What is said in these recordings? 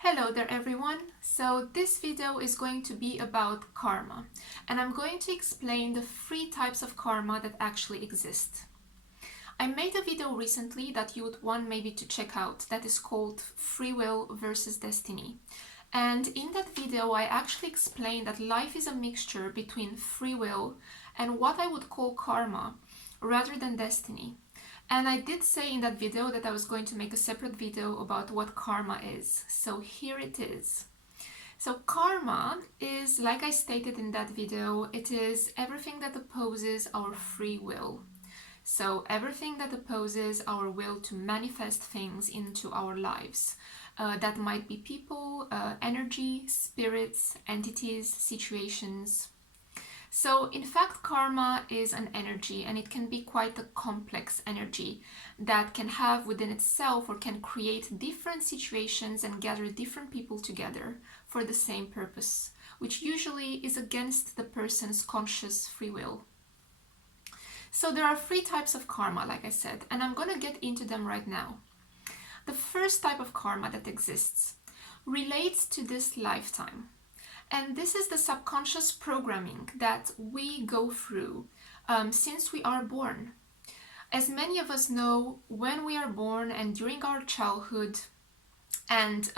Hello there everyone. So this video is going to be about karma, and I'm going to explain the three types of karma that actually exist. I made a video recently that you would want maybe to check out that is called Free Will versus Destiny. And in that video I actually explained that life is a mixture between free will and what I would call karma rather than destiny. And I did say in that video that I was going to make a separate video about what karma is. So here it is. So karma is, like I stated in that video, it is everything that opposes our free will. So everything that opposes our will to manifest things into our lives. That might be people, energy, spirits, entities, situations. So in fact, karma is an energy, and it can be quite a complex energy that can have within itself or can create different situations and gather different people together for the same purpose, which usually is against the person's conscious free will. So there are three types of karma, like I said, and I'm going to get into them right now. The first type of karma that exists relates to this lifetime. And this is the subconscious programming that we go through since we are born. As many of us know, when we are born and during our childhood and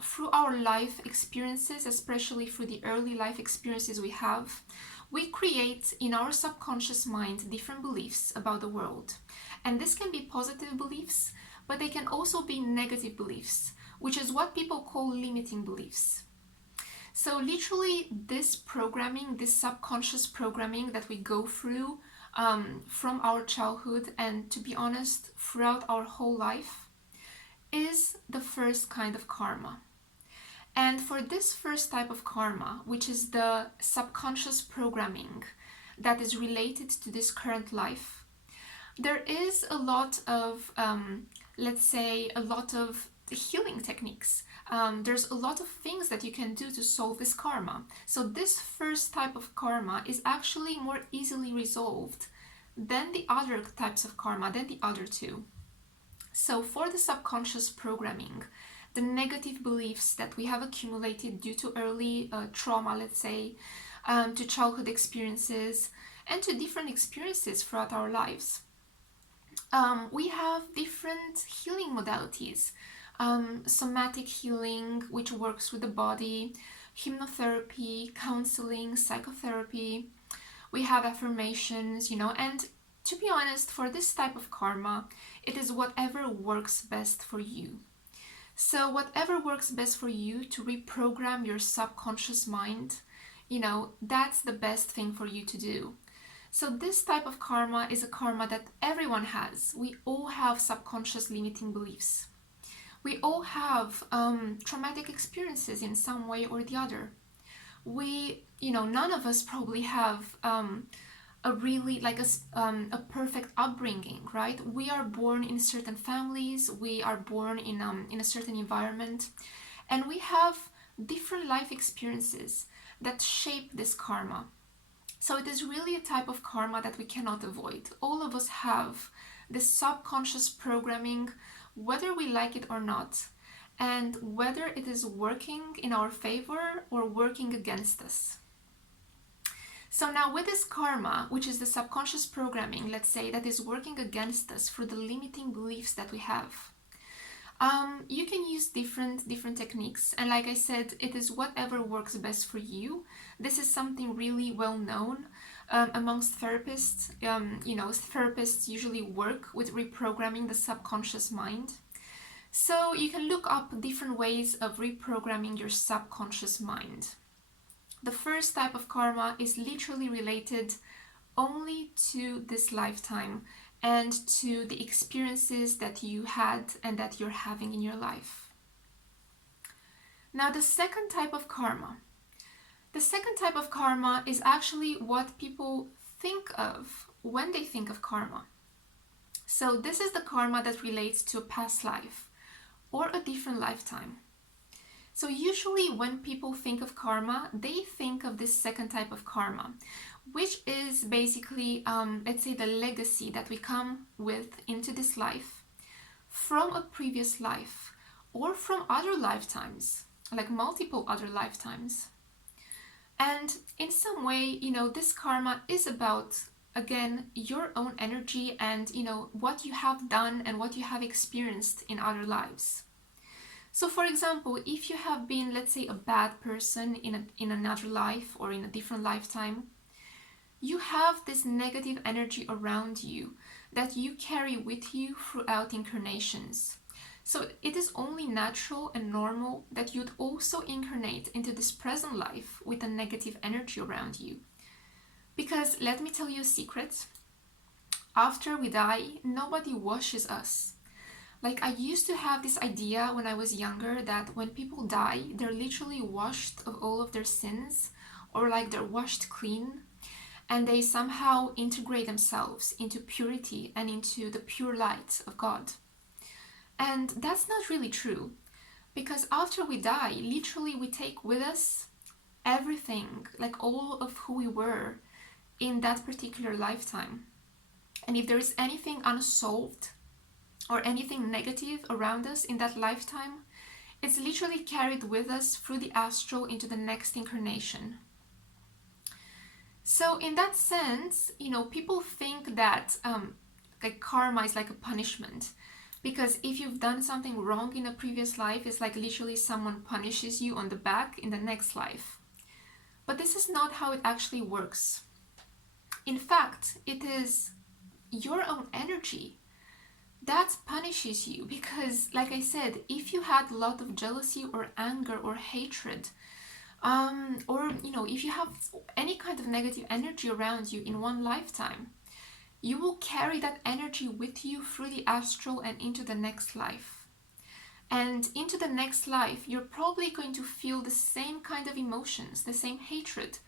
through our life experiences, especially through the early life experiences we have, we create in our subconscious mind different beliefs about the world. And this can be positive beliefs, but they can also be negative beliefs, which is what people call limiting beliefs. So literally this programming, this subconscious programming that we go through from our childhood and, to be honest, throughout our whole life is the first kind of karma. And for this first type of karma, which is the subconscious programming that is related to this current life, there is a lot of, let's say, a lot of healing techniques. There's a lot of things that you can do to solve this karma. So this first type of karma is actually more easily resolved than the other types of karma, than the other two. So for the subconscious programming, the negative beliefs that we have accumulated due to early trauma, let's say, to childhood experiences, and to different experiences throughout our lives, we have different healing modalities. Somatic healing, which works with the body, hypnotherapy, counseling, psychotherapy. We have affirmations, and to be honest, for this type of karma, it is whatever works best for you. So whatever works best for you to reprogram your subconscious mind, that's the best thing for you to do. So this type of karma is a karma that everyone has. We all have subconscious limiting beliefs. We all have traumatic experiences in some way or the other. None of us probably have a really a perfect upbringing, right? We are born in certain families, we are born in a certain environment, and we have different life experiences that shape this karma. So it is really a type of karma that we cannot avoid. All of us have this subconscious programming, whether we like it or not, and whether it is working in our favor or working against us. So now with this karma, which is the subconscious programming, let's say, that is working against us for the limiting beliefs that we have, you can use different techniques, and like I said, it is whatever works best for you. This is something really well known amongst therapists. Therapists usually work with reprogramming the subconscious mind. So you can look up different ways of reprogramming your subconscious mind. The first type of karma is literally related only to this lifetime and to the experiences that you had and that you're having in your life. Now the second type of karma. The second type of karma is actually what people think of when they think of karma. So this is the karma that relates to a past life or a different lifetime. So usually when people think of karma, they think of this second type of karma, which is basically, let's say, the legacy that we come with into this life from a previous life, or from other lifetimes, like multiple other lifetimes. And in some way, this karma is about, again, your own energy and, what you have done and what you have experienced in other lives. So for example, if you have been, let's say, a bad person in another life or in a different lifetime, you have this negative energy around you that you carry with you throughout incarnations. So it is only natural and normal that you'd also incarnate into this present life with a negative energy around you. Because let me tell you a secret. After we die, nobody washes us. Like, I used to have this idea when I was younger that when people die, they're literally washed of all of their sins, or like they're washed clean, and they somehow integrate themselves into purity and into the pure light of God. And that's not really true, because after we die, literally we take with us everything, like all of who we were in that particular lifetime. And if there is anything unsolved or anything negative around us in that lifetime, it's literally carried with us through the astral into the next incarnation. So in that sense, people think that like karma is like a punishment, because if you've done something wrong in a previous life, it's like literally someone punishes you on the back in the next life. But this is not how it actually works. In fact, it is your own energy that punishes you, because like I said, if you had a lot of jealousy or anger or hatred, or if you have any kind of negative energy around you in one lifetime, you will carry that energy with you through the astral and into the next life. And into the next life, you're probably going to feel the same kind of emotions, the same hatred,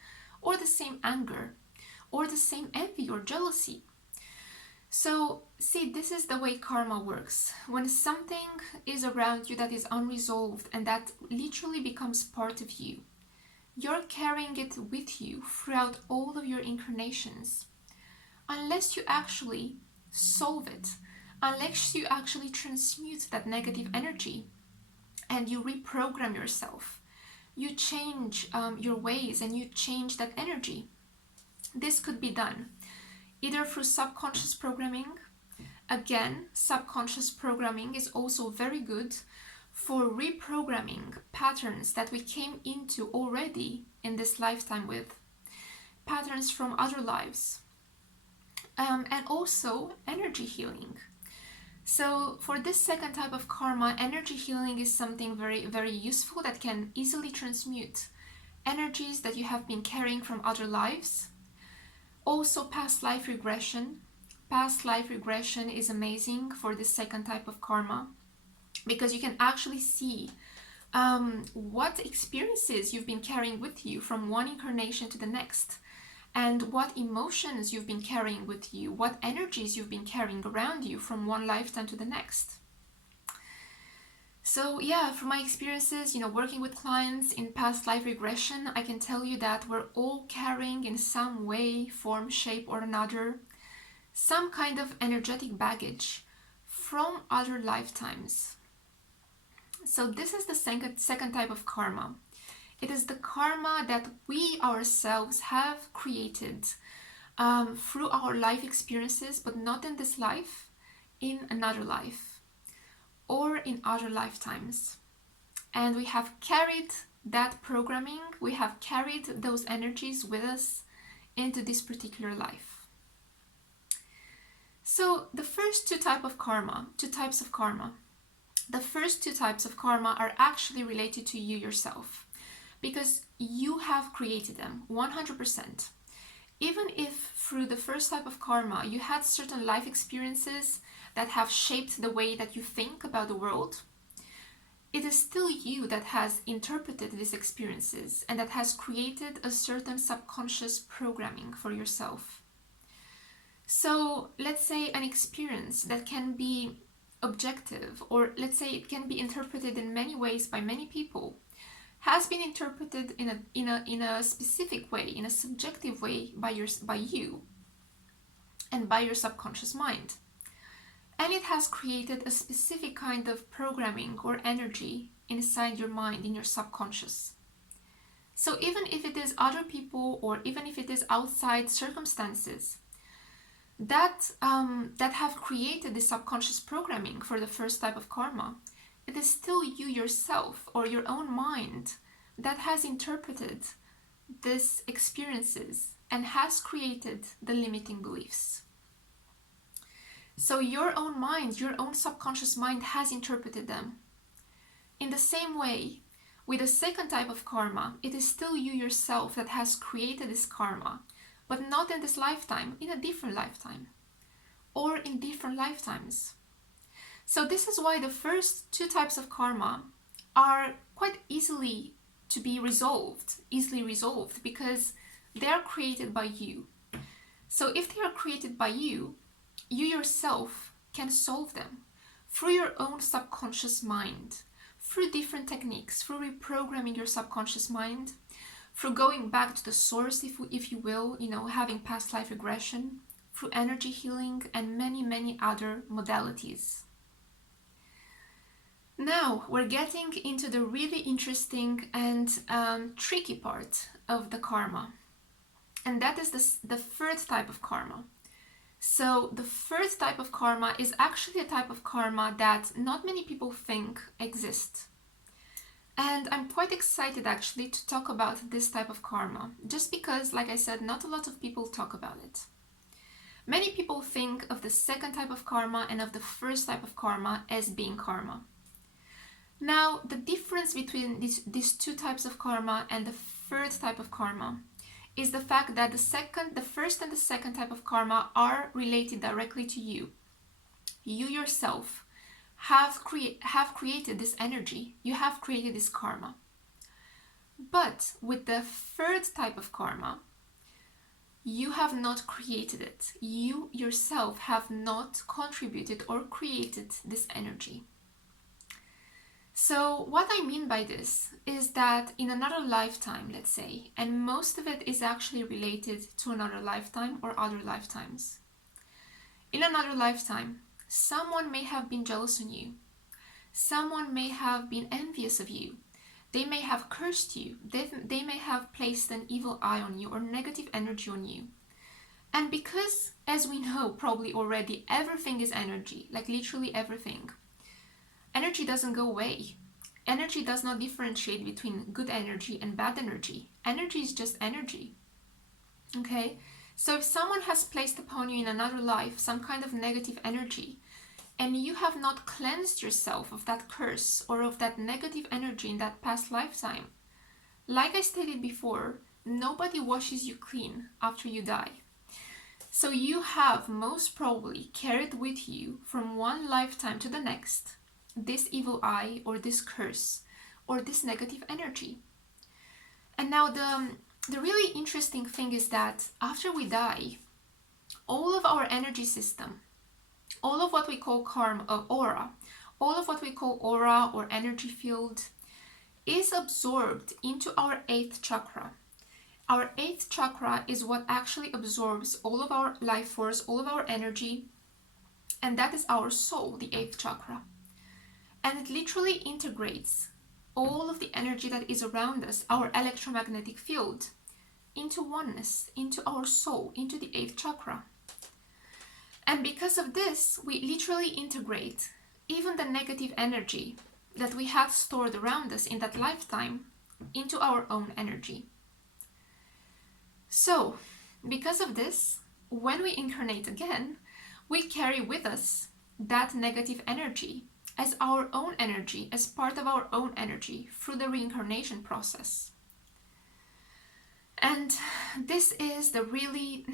or the same anger, or the same envy or jealousy. So, see, this is the way karma works. When something is around you that is unresolved and that literally becomes part of you, you're carrying it with you throughout all of your incarnations. Unless you actually solve it, unless you actually transmute that negative energy and you reprogram yourself, you change your ways and you change that energy. This could be done either through subconscious programming. Again, subconscious programming is also very good for reprogramming patterns that we came into already in this lifetime with, patterns from other lives, and also energy healing. So for this second type of karma, energy healing is something very, very useful that can easily transmute energies that you have been carrying from other lives. Also, past life regression. Past life regression is amazing for this second type of karma, because you can actually see what experiences you've been carrying with you from one incarnation to the next, and what emotions you've been carrying with you, what energies you've been carrying around you from one lifetime to the next. So yeah, from my experiences, working with clients in past life regression, I can tell you that we're all carrying in some way, form, shape, or another, some kind of energetic baggage from other lifetimes. So this is the second type of karma. It is the karma that we ourselves have created through our life experiences, but not in this life, in another life, or in other lifetimes. And we have carried that programming, we have carried those energies with us into this particular life. So the first two types of karma, the first two types of karma are actually related to you yourself, because you have created them 100%. Even if through the first type of karma you had certain life experiences that have shaped the way that you think about the world, it is still you that has interpreted these experiences and that has created a certain subconscious programming for yourself. So let's say an experience that can be objective, or let's say it can be interpreted in many ways by many people, has been interpreted in a specific way, in a subjective way by you and by your subconscious mind. And it has created a specific kind of programming or energy inside your mind, in your subconscious. So even if it is other people, or even if it is outside circumstances that have created the subconscious programming for the first type of karma, it is still you yourself, or your own mind, that has interpreted these experiences and has created the limiting beliefs. So your own mind, your own subconscious mind, has interpreted them. In the same way, with the second type of karma, it is still you yourself that has created this karma, but not in this lifetime, in a different lifetime, or in different lifetimes. So this is why the first two types of karma are quite easily resolved, because they are created by you. So if they are created by you, you yourself can solve them through your own subconscious mind, through different techniques, through reprogramming your subconscious mind, through going back to the source, if you will, having past life regression, through energy healing, and many, many other modalities. Now we're getting into the really interesting and tricky part of the karma, and that is the third type of karma. So the first type of karma is actually a type of karma that not many people think exists. And I'm quite excited actually to talk about this type of karma, just because, like I said, not a lot of people talk about it. Many people think of the second type of karma and of the first type of karma as being karma. Now, the difference between these two types of karma and the third type of karma is the fact that the first and the second type of karma are related directly to you. You yourself have created this energy. You have created this karma. But with the third type of karma, you have not created it. You yourself have not contributed or created this energy. So what I mean by this is that in another lifetime, let's say, and most of it is actually related to another lifetime or other lifetimes. In another lifetime, someone may have been jealous on you. Someone may have been envious of you. They may have cursed you. They may have placed an evil eye on you or negative energy on you. And because, as we know probably already, everything is energy, like literally everything. Energy doesn't go away. Energy does not differentiate between good energy and bad energy. Energy is just energy. Okay? So if someone has placed upon you in another life some kind of negative energy, and you have not cleansed yourself of that curse or of that negative energy in that past lifetime, like I stated before, nobody washes you clean after you die. So you have most probably carried with you from one lifetime to the next this evil eye or this curse or this negative energy. And now the really interesting thing is that after we die, all of our energy system, all of what we call karma, aura, all of what we call aura or energy field is absorbed into our 8th chakra. Our 8th chakra is what actually absorbs all of our life force, all of our energy, and that is our soul, the 8th chakra. And it literally integrates all of the energy that is around us, our electromagnetic field, into oneness, into our soul, into the 8th chakra. And because of this, we literally integrate even the negative energy that we have stored around us in that lifetime into our own energy. So, because of this, when we incarnate again, we carry with us that negative energy as our own energy, as part of our own energy through the reincarnation process. And this is the really,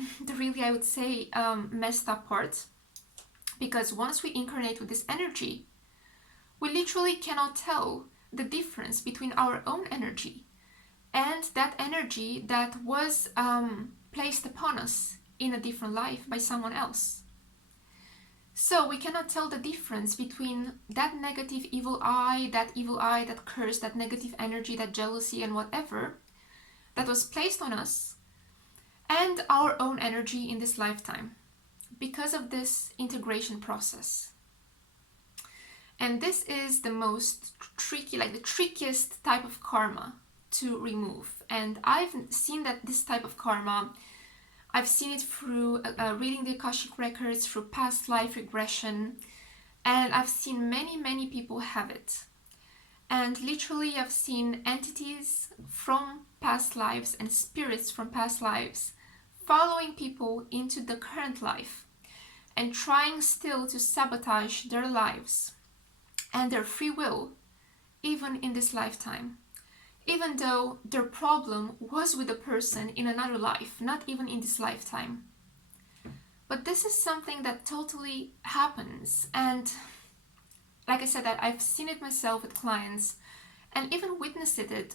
I would say, messed up part, because once we incarnate with this energy, we literally cannot tell the difference between our own energy and that energy that was placed upon us in a different life by someone else. So we cannot tell the difference between that negative evil eye, that curse, that negative energy, that jealousy and whatever that was placed on us, and our own energy in this lifetime. because of this integration process. And this is the most tricky, like the trickiest type of karma to remove. And I've seen that this type of karma, I've seen it through reading the Akashic records, through past life regression, and I've seen many people have it. And literally I've seen entities from past lives and spirits from past lives following people into the current life and trying still to sabotage their lives and their free will, even in this lifetime, even though their problem was with a person in another life, not even in this lifetime. But this is something that totally happens, and like I said, I've seen it myself with clients, and even witnessed it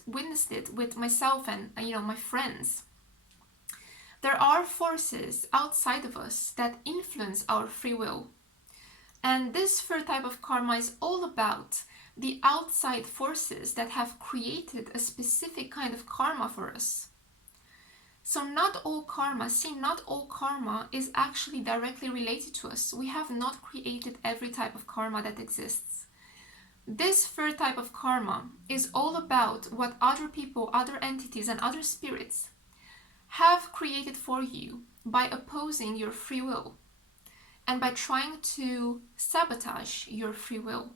with myself and my friends. There are forces outside of us that influence our free will. And this third type of karma is all about the outside forces that have created a specific kind of karma for us. So not all karma is actually directly related to us. We have not created every type of karma that exists. This third type of karma is all about what other people, other entities, and other spirits have created for you by opposing your free will and by trying to sabotage your free will.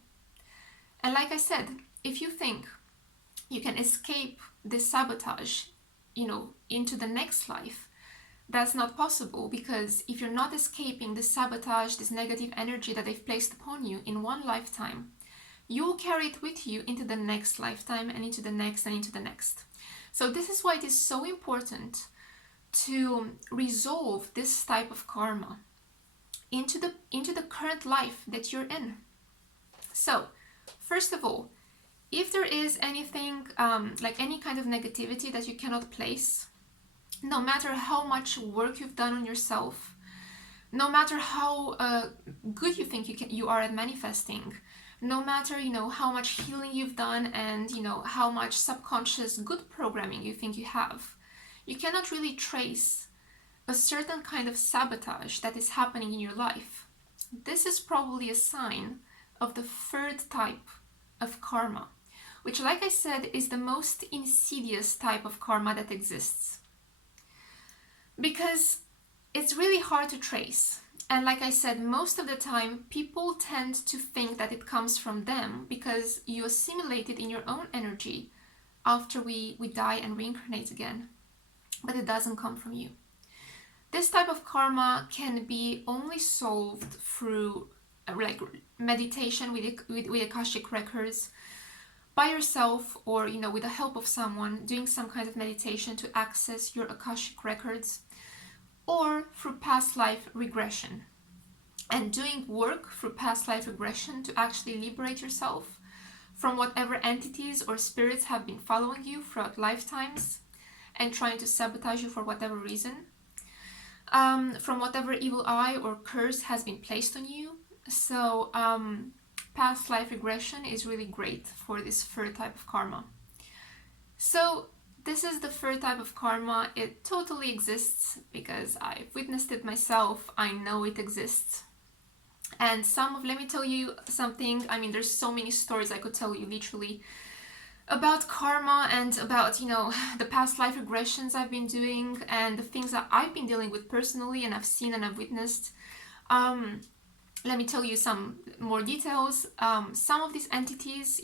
And like I said, if you think you can escape this sabotage, into the next life, that's not possible, because if you're not escaping this sabotage, this negative energy that they've placed upon you in one lifetime, you will carry it with you into the next lifetime and into the next and into the next. So this is why it is so important to resolve this type of karma into the current life that you're in. So first of all, if there is anything like any kind of negativity that you cannot place, no matter how much work you've done on yourself, no matter how good you think you are at manifesting, no matter how much healing you've done and how much subconscious good programming you think you have, you cannot really trace a certain kind of sabotage that is happening in your life. This is probably a sign of the third type of karma, which, like I said, is the most insidious type of karma that exists. Because it's really hard to trace. And like I said, most of the time, people tend to think that it comes from them because you assimilate it in your own energy after we die and reincarnate again. But it doesn't come from you. This type of karma can be only solved through like meditation with Akashic records, by yourself, or with the help of someone, doing some kind of meditation to access your Akashic records, or through past life regression and doing work through past life regression to actually liberate yourself from whatever entities or spirits have been following you throughout lifetimes and trying to sabotage you for whatever reason, from whatever evil eye or curse has been placed on you. So past life regression is really great for this third type of karma. So this is the third type of karma. It totally exists because I've witnessed it myself. I know it exists. And let me tell you something. I mean, there's so many stories I could tell you literally about karma and about, the past life regressions I've been doing and the things that I've been dealing with personally and I've seen and I've witnessed. Let me tell you some more details. Some of these entities,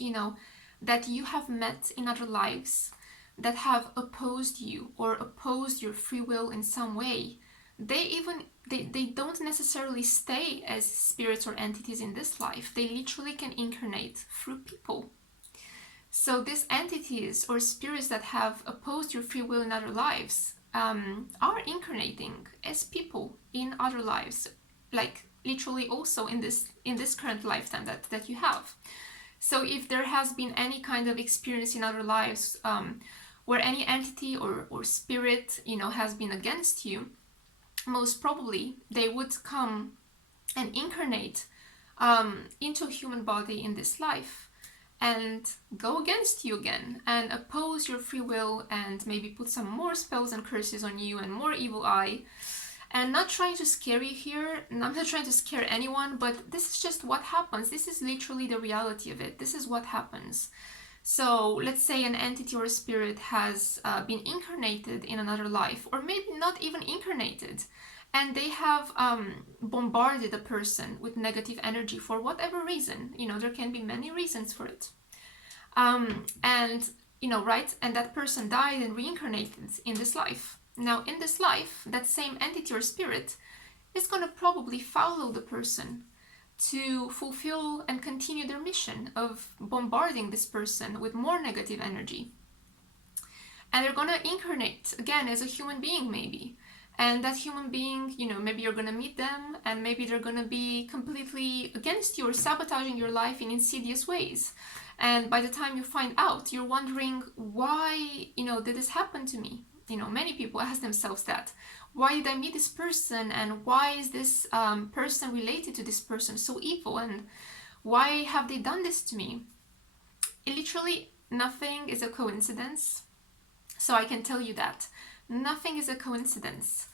that you have met in other lives that have opposed you or opposed your free will in some way, they don't necessarily stay as spirits or entities in this life. They literally can incarnate through people. So these entities or spirits that have opposed your free will in other lives are incarnating as people in other lives, like literally also in this current lifetime that you have. So if there has been any kind of experience in other lives where any entity or spirit has been against you, most probably they would come and incarnate into a human body in this life and go against you again and oppose your free will and maybe put some more spells and curses on you and more evil eye And not trying to scare you here, I'm not trying to scare anyone, but this is just what happens. This is literally the reality of it. This is what happens. So let's say an entity or a spirit has been incarnated in another life, or maybe not even incarnated, and they have bombarded a person with negative energy for whatever reason. You know, there can be many reasons for it. And, you know, right? And that person died and reincarnated in this life. Now, in this life, that same entity or spirit is going to probably follow the person to fulfill and continue their mission of bombarding this person with more negative energy. And they're going to incarnate again as a human being, maybe. And that human being, you know, maybe you're going to meet them, and maybe they're going to be completely against you or sabotaging your life in insidious ways. And by the time you find out, you're wondering, why, you know, did this happen to me? You know, many people ask themselves that. Why did I meet this person? And why is this person related to this person so evil? And why have they done this to me? Literally, nothing is a coincidence. So I can tell you that. Nothing is a coincidence.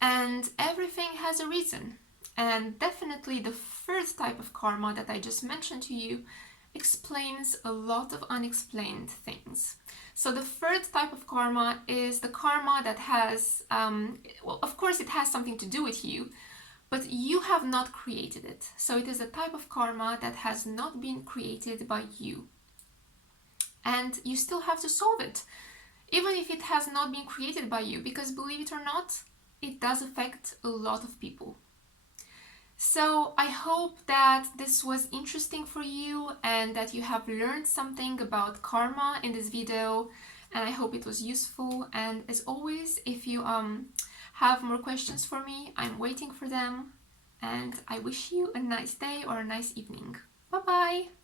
And everything has a reason. And definitely the first type of karma that I just mentioned to you explains a lot of unexplained things. So the third type of karma is the karma that has, well, of course it has something to do with you, but you have not created it. So it is a type of karma that has not been created by you. And you still have to solve it, even if it has not been created by you, because believe it or not, it does affect a lot of people. So I hope that this was interesting for you and that you have learned something about karma in this video, and I hope it was useful. And as always, if you have more questions for me, I'm waiting for them, and I wish you a nice day or a nice evening. Bye bye!